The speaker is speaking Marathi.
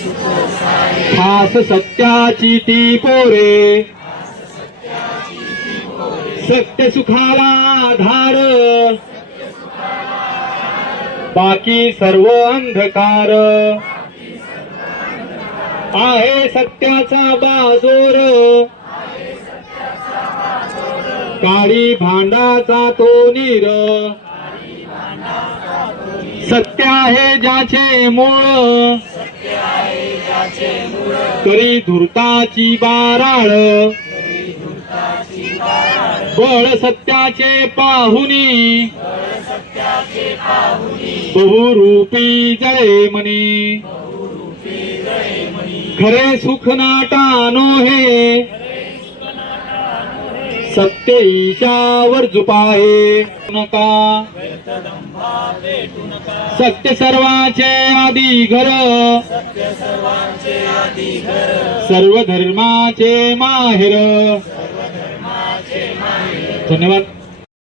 खास सत्याची ती पोरे, सत्य सुखाला आधार, बाकी सर्व अंधकार. आहे सत्याचा बाजोर, काळी भांडाचा तो नीर. सत्य आहे ज्याचे मूळ, करी धूर्ताची बाराळ. बळ सत्याचे पाहुनी, बहुरूपी जळे मनी. खरे सुख नाटानो हे, सत्य ईशावर झुपाहे नका. सत्य सर्वांचे आधी घर, सर्व धर्माचे माहेर. धन्यवाद.